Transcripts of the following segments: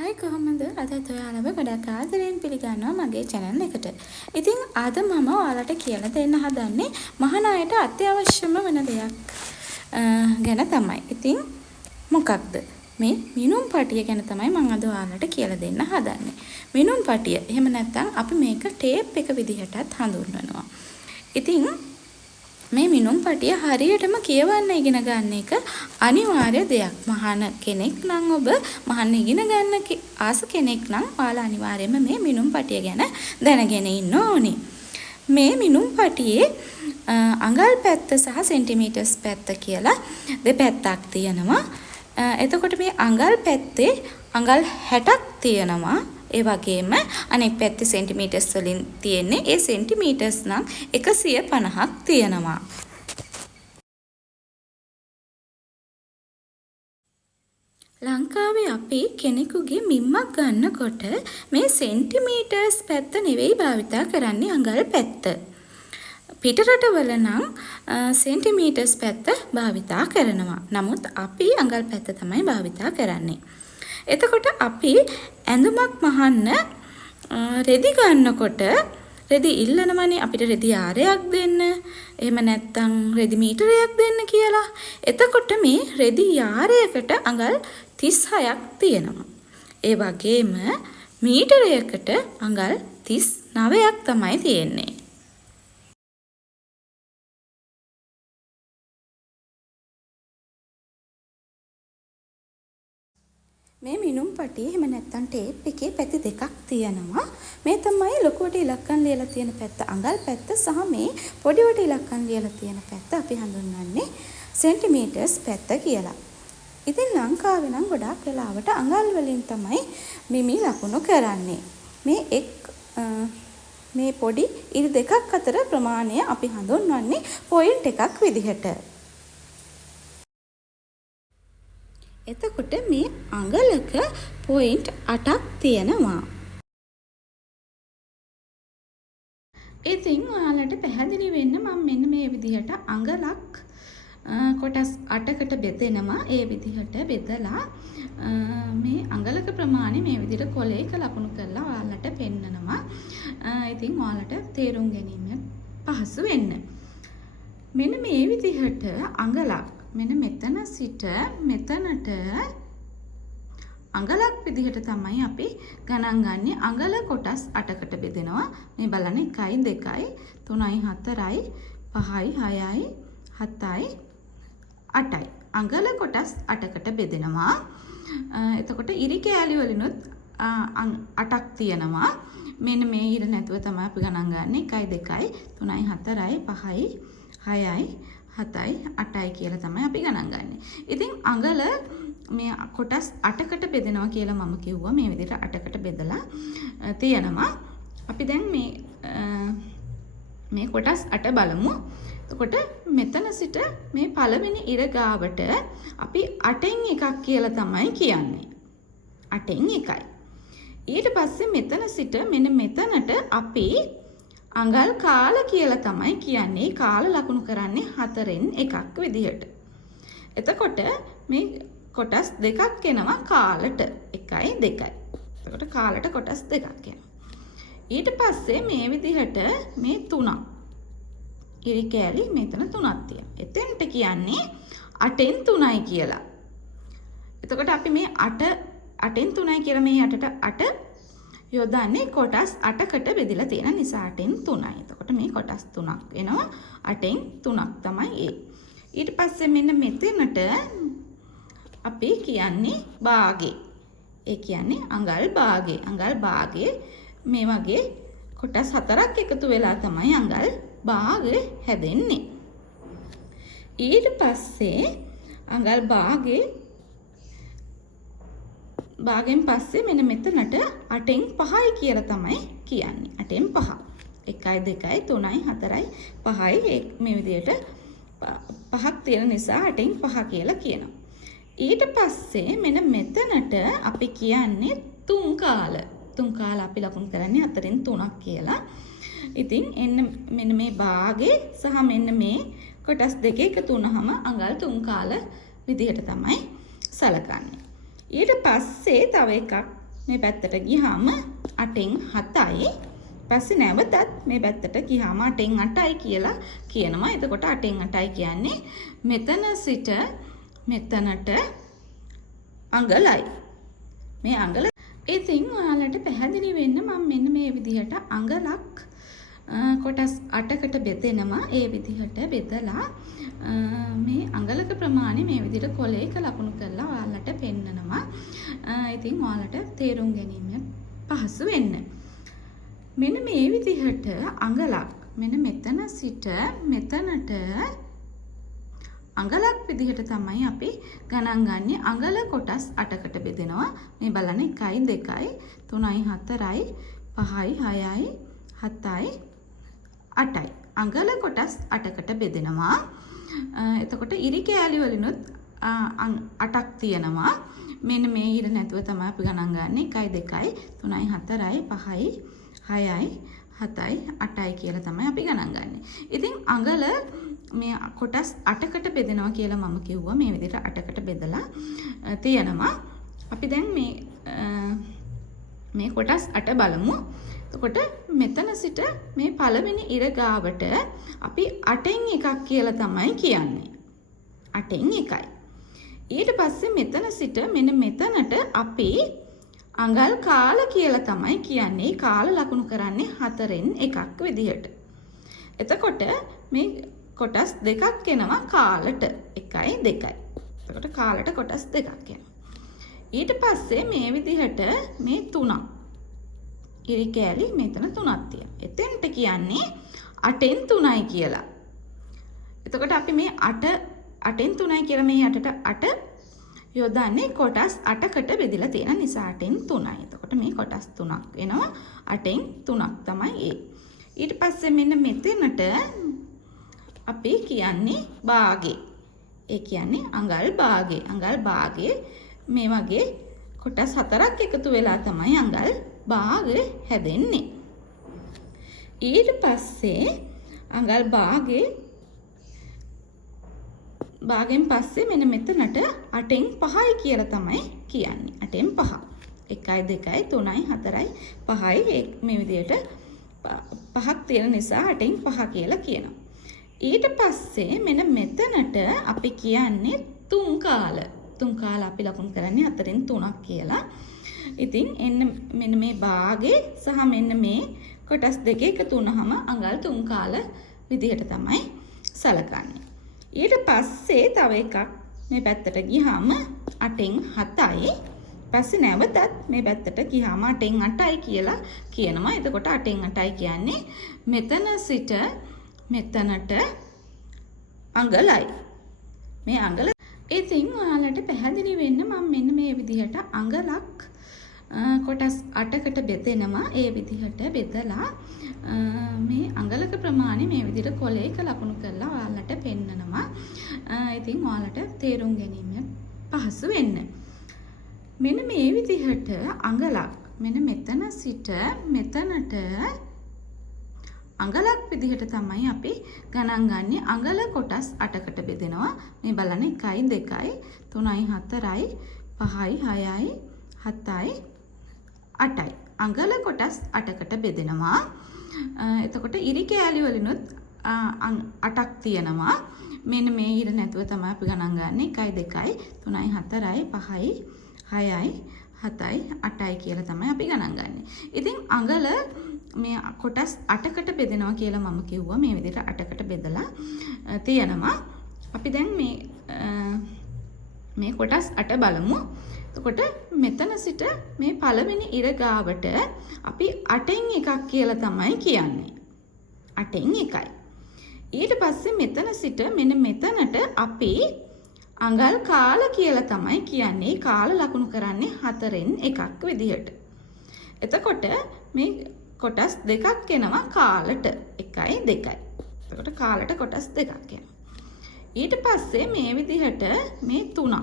හයි කොහොමද? අදත් ඔයාලව ගොඩක් ආදරෙන් පිළිගන්නවා මගේ channel එකට. ඉතින් අද මම ඔයාලට කියලා දෙන්න හදන්නේ මහානායට අත්‍යවශ්‍යම වෙන දෙයක් ගැන තමයි. ඉතින් මොකක්ද? මේ මිනුම් පටිය ගැන තමයි මම අද ඔයාලට කියලා දෙන්න හදන්නේ. මිනුම් පටිය. එහෙම නැත්නම් අපි මේක ටේප් එක විදිහටත් හඳුන්වනවා. ඉතින් මේ මිනුම් පටිය හරියටම කියවන්න ඉගෙන ගන්න එක අනිවාර්ය දෙයක්. මහාන කෙනෙක් නම් ඔබ මහාන ඉගෙන ගන්න ආස කෙනෙක් නම් ඔයාලා අනිවාර්යයෙන්ම මේ මිනුම් පටිය ගැන දැනගෙන ඉන්න ඕනේ. මේ මිනුම් පටියේ අඟල් පැත්ත සහ සෙන්ටිමීටර්ස් පැත්ත කියලා දෙපැත්තක් තියෙනවා. එතකොට මේ අඟල් පැත්තේ අඟල් 60ක් තියෙනවා. ඒ වගේම අනෙක් පැත්තේ සෙන්ටිමීටර්ස් වලින් තියෙන්නේ ඒ සෙන්ටිමීටර්ස් නම් 150ක් තියෙනවා. ලංකාවේ අපි කෙනෙකුගේ මිම්මක් ගන්නකොට මේ සෙන්ටිමීටර්ස් පැත්ත නෙවෙයි භාවිතා කරන්නේ අඟල් පැත්ත. පිටරටවල නම් සෙන්ටිමීටර්ස් පැත්ත භාවිතා කරනවා. නමුත් අපි අඟල් පැත්ත තමයි භාවිතා කරන්නේ. එතකොට අපි ඇඳුමක් මහන්න රෙදි ගන්නකොට රෙදි ඉල්ලනවනේ අපිට රෙදි ආරයක් දෙන්න. එහෙම නැත්නම් රෙදි මීටරයක් දෙන්න කියලා. එතකොට මේ රෙදි යාරයකට අඟල් 36ක් තියෙනවා. ඒ වගේම මීටරයකට අඟල් 39ක් තමයි තියෙන්නේ. මේ මිනුම් පටියේ එහෙම නැත්නම් ටේප් එකේ පැති දෙකක් තියෙනවා. මේ තමයි ලොකුවට ඉලක්කම් ලියලා තියෙන පැත්ත අඟල් පැත්ත සහ මේ පොඩිවට ඉලක්කම් ලියලා තියෙන පැත්ත අපි හඳුන්වන්නේ සෙන්ටිමීටර්ස් පැත්ත කියලා. ඉතින් ලංකාවේ නම් ගොඩාක් වෙලාවට අඟල් වලින් තමයි මිමි ලකුණු කරන්නේ. මේ පොඩි ඉරි දෙකක් අතර ප්‍රමාණය අපි හඳුන්වන්නේ පොයින්ට් එකක් විදිහට. එතකොට මේ අඟලක පොයින්ට් 8ක් තියෙනවා. ඉතින් ඔයාලට පැහැදිලි වෙන්න මම මෙන්න මේ විදිහට අඟලක් කොටස් 8කට බෙදෙනවා. ඒ විදිහට බෙදලා මේ අඟලක ප්‍රමාණය මේ විදිහට කොලයක ලකුණු කරලා ඔයාලට පෙන්නනවා. ඉතින් ඔයාලට තේරුම් ගැනීම පහසු වෙන්න. මෙන්න මේ විදිහට අඟලක් මෙන්න මෙතන සිට මෙතනට අඟලක් විදිහට තමයි අපි ගණන් ගන්නේ. අඟල කොටස් 8කට බෙදෙනවා. මේ බලන්න 1 2 3 4 5 6 7 8යි. අඟල කොටස් 8කට බෙදෙනවා. එතකොට ඉරි කෑලි වලිනුත් 8ක් තියෙනවා. මෙන්න මේ ඉර නැතුව තමයි අපි ගණන් ගන්නේ. 1 2 3 4 5 6යි 7යි 8යි කියලා තමයි අපි ගණන් ගන්නෙ. ඉතින් අඟල මේ කොටස් 8කට බෙදෙනවා කියලා මම කිව්වා. මේ විදිහට 8කට බෙදලා තියෙනවා. අපි දැන් මේ කොටස් 8 බලමු. එතකොට මෙතන සිට මේ පළවෙනි ඉර ගාවට අපි 8න් එකක් කියලා තමයි කියන්නේ. 8න් එකයි. ඊට පස්සේ මෙතන සිට මෙන්න මෙතනට අපි අඟල් කාල කියලා තමයි කියන්නේ. කාල ලකුණු කරන්නේ 4න් එකක් විදිහට. එතකොට මේ කොටස් දෙකක් එනවා කාලට. 1යි 2යි. එතකොට කාලට කොටස් දෙකක් එනවා. ඊට පස්සේ මේ විදිහට මේ 3ක්. ඉරි කෑලි මෙතන 3ක් තියෙනවා. එතෙන්ට කියන්නේ 8න් 3යි කියලා. එතකොට අපි මේ 8න් 3යි කියලා මේ 8ට 8 යොදන්නේ කොටස් 8කට බෙදලා තියෙන නිසා 8න් 3යි. එතකොට මේ කොටස් 3ක් වෙනවා. 8න් 3ක් තමයි ඒ. ඊට පස්සේ මෙන්න මෙතනට අපි කියන්නේ භාගේ. ඒ කියන්නේ අඟල් භාගේ. අඟල් භාගේ මේ වගේ කොටස් 4ක් එකතු වෙලා තමයි අඟල් භාගේ හැදෙන්නේ. ඊට පස්සේ අඟල් භාගෙන් පස්සේ මෙන්න මෙතනට 8න් 5යි කියලා තමයි කියන්නේ. 8න් 5. 1යි 2යි 3යි 4යි 5යි මේ විදිහට පහක් තියෙන නිසා 8න් 5 කියලා කියනවා. ඊට පස්සේ මෙන්න මෙතනට අපි කියන්නේ 3 කාල. 3 කාල අපි ලකුණු කරන්නේ 4න් 3ක් කියලා. ඉතින් මෙන්න මේ භාගේ සහ මෙන්න මේ කොටස් දෙක එකතු වුණාම අඟල් 3 කාල විදිහට තමයි සලකන්නේ. ඊට පස්සේ තව එකක් මේ පැත්තට ගියාම 8න් 7යි. පස්සේ නැවතත් මේ පැත්තට ගියාම 8න් 8යි කියලා කියනවා. එතකොට 8න් 8යි කියන්නේ මෙතන සිට මෙතනට අඟලයි. මේ අඟල ඉතින් ඔයාලට පැහැදිලි වෙන්න මම මෙන්න මේ විදිහට අඟලක් කොටස් 8කට බෙදෙනවා. ඒ විදිහට බෙදලා මේ අඟලක ප්‍රමාණය මේ විදිහට කොලයක ලකුණු කරලා ඔයාලට පෙන්නනවා. ඉතින් ඔයාලට තේරුම් ගැනීම පහසු වෙන්න. මෙන්න මේ විදිහට අඟලක් මෙන්න මෙතන සිට මෙතනට අඟලක් විදිහට තමයි අපි ගණන් ගන්නෙ. අඟල කොටස් 8කට බෙදෙනවා. මේ බලන්න 1යි 2යි 3යි 4යි 5යි 6යි 7යි 8යි. අඟල කොටස් 8කට බෙදෙනවා. එතකොට ඉරි කෑලි වලිනුත් 8ක් තියෙනවා. මෙන්න මේ ඉර නැතුව තමයි අපි ගණන් ගන්නෙ. 1යි 2යි 3යි 4යි 5යි 6යි 7යි 8යි කියලා තමයි අපි ගණන් ගන්නෙ. ඉතින් අඟල මේ කොටස් 8කට බෙදෙනවා කියලා මම කිව්වා. මේ විදිහට 8කට බෙදලා තියෙනවා. අපි දැන් මේ කොටස් 8 බලමු. එතකොට මෙතන සිට මේ පළවෙනි ඉර ගාවට අපි 8න් එකක් කියලා තමයි කියන්නේ. 8න් එකයි. ඊට පස්සේ මෙතන සිට මෙන්න මෙතනට අපි අඟල් කාල කියලා තමයි කියන්නේ. කාල ලකුණු කරන්නේ 4න් එකක් විදිහට. එතකොට මේ කොටස් දෙකක් එනවා කාලට. 1යි 2යි. එතකොට කාලට කොටස් දෙකක් එනවා. ඊට පස්සේ මේ විදිහට මේ 3ක්. ඉරි කෑලි මෙතන 3ක් තියෙනවා. එතෙන්ට කියන්නේ 8න් 3යි කියලා. එතකොට අපි මේ 8න් 3යි කියලා මේ යටට 8 යොදන්නේ කොටස් 8කට බෙදලා තියෙන නිසා 8න් 3යි. එතකොට මේ කොටස් 3ක් එනවා. 8න් 3ක් තමයි ඒ. ඊට පස්සේ මෙන්න මෙතනට අපි කියන්නේ භාගේ. ඒ කියන්නේ අඟල් භාගේ. අඟල් භාගේ මේ වගේ කොටස් 4ක් එකතු වෙලා තමයි අඟල් භාගේ හැදෙන්නේ. ඊට පස්සේ අඟල් භාගෙන් පස්සේ මෙන්න මෙතනට 8න් 5යි කියලා තමයි කියන්නේ. 8න් 5. 1යි 2යි 3යි 4යි 5යි මේ විදිහට පහක් තියෙන නිසා 8න් 5 කියලා කියනවා. ඊට පස්සේ මෙන්න මෙතනට අපි කියන්නේ 3 කාල. 3 කාල අපි ලකුණු කරන්නේ 4න් 3ක් කියලා. ඉතින් මෙන්න මේ භාගේ සහ මෙන්න මේ කොටස් දෙක එකතු වුනහම අඟල් 3 කාල විදිහට තමයි සලකන්නේ. ඊට පස්සේ තව එකක් මේ පැත්තට ගියාම 8න් 7යි. පස්සේ නැවතත් මේ පැත්තට ගියාම 8න් 8යි කියලා කියනවා. එතකොට 8න් 8යි කියන්නේ මෙතන සිට මෙතනට අඟලයි. මේ අඟල ඉතින් ඔයාලට පැහැදිලි වෙන්න මම මෙන්න මේ විදිහට අඟලක් කොටස් 8කට බෙදෙනවා. ඒ විදිහට බෙදලා මේ අඟලක ප්‍රමාණය මේ විදිහට කොලයක ලකුණු කරලා ඔයාලට පෙන්නනවා. ඉතින් ඔයාලට තේරුම් ගැනීම පහසු වෙන්න. මෙන්න මේ විදිහට අඟලක් මෙන්න මෙතන සිට මෙතනට අඟලක් විදිහට තමයි අපි ගණන් ගන්නේ. අඟල කොටස් 8කට බෙදෙනවා. මේ බලන්න 1යි 2යි 3යි 4යි 5යි 6යි 7යි 8යි. අඟල කොටස් 8කට බෙදෙනවා. එතකොට ඉරි කෑලි වලිනුත් 8ක් තියෙනවා. මෙන්න මේ ඉර නැතුව තමයි අපි ගණන් ගන්නේ. 1යි 2යි 3යි 4යි 5යි 6යි 7යි 8යි කියලා තමයි අපි ගණන් ගන්නේ. ඉතින් අඟල මේ කොටස් 8කට බෙදෙනවා කියලා මම කිව්වා. මේ විදිහට 8කට බෙදලා තියෙනවා. අපි දැන් මේ කොටස් 8 බලමු. එතකොට මෙතන සිට මේ පළවෙනි ඉර ගාවට අපි 8න් එකක් කියලා තමයි කියන්නේ. 8න් එකයි. ඊට පස්සේ මෙතන සිට මෙන්න මෙතනට අපි අඟල් කාල කියලා තමයි කියන්නේ. කාල ලකුණු කරන්නේ 4න් එකක් විදිහට. එතකොට මේ කොටස් දෙකක් එනවා කාලට. 1යි 2යි. එතකොට කාලට කොටස් දෙකක් එනවා. ඊට පස්සේ මේ විදිහට මේ 3ක්.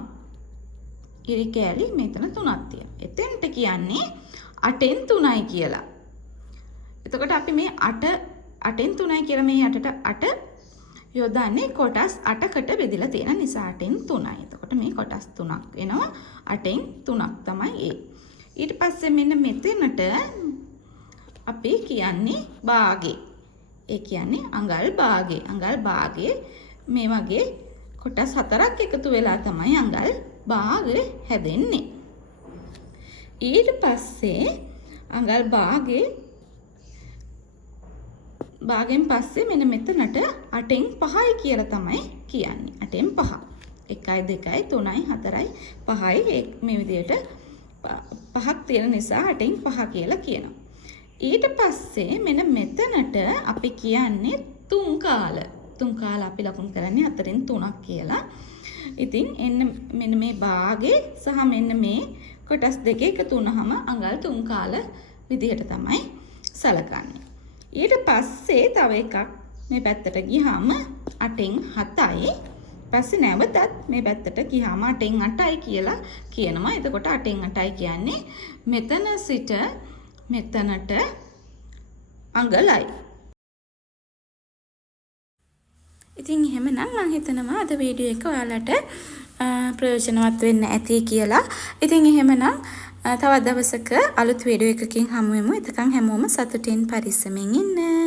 ඉරි කෑලි මෙතන 3ක් තියෙනවා. එතෙන්ට කියන්නේ 8න් 3යි කියලා. එතකොට අපි මේ 8න් 3යි කියලා මේ යටට 8 යොදන්නේ කොටස් 8කට බෙදලා තියෙන නිසා 8න් 3යි. එතකොට මේ කොටස් 3ක් වෙනවා. 8න් 3ක් තමයි ඒ. ඊට පස්සේ මෙන්න මෙතනට අපි කියන්නේ භාගේ. ඒ කියන්නේ අඟල් භාගේ. අඟල් භාගේ මේ වගේ කොටස් 4ක් එකතු වෙලා තමයි අඟල් භාගය හැදෙන්නේ. ඊට පස්සේ අඟල් භාගෙන් පස්සේ මෙන්න මෙතනට 8න් 5යි කියලා තමයි කියන්නේ. 8න් 5. 1යි 2යි 3යි 4යි 5යි මේ විදිහට පහක් තියෙන නිසා 8න් 5 කියලා කියනවා. ඊට පස්සේ මෙන්න මෙතනට අපි කියන්නේ 3 කාල. 3 කාල අපි ලකුණු කරන්නේ 4න් 3ක් කියලා. ඉතින් එන්න මෙන්න මේ භාගේ සහ මෙන්න මේ කොටස් දෙක එකතු වුණාම අඟල් 3 කාල විදිහට තමයි සලකන්නේ. ඊට පස්සේ තව එකක් මේ පැත්තට ගියාම 8න් 7යි. පස්සේ නැවතත් මේ පැත්තට ගියාම 8න් 8යි කියලා කියනවා. එතකොට 8න් 8යි කියන්නේ මෙතන සිට මෙතනට අඟලයි. ඉතින් එහෙමනම් මම හිතනවා අද වීඩියෝ එක ඔයාලට ප්‍රයෝජනවත් වෙන්න ඇති කියලා. ඉතින් එහෙමනම් තවත් දවසක අලුත් වීඩියෝ එකකින් හමු වෙමු. එතකන් හැමෝම සතුටින් පරිස්සමින් ඉන්න.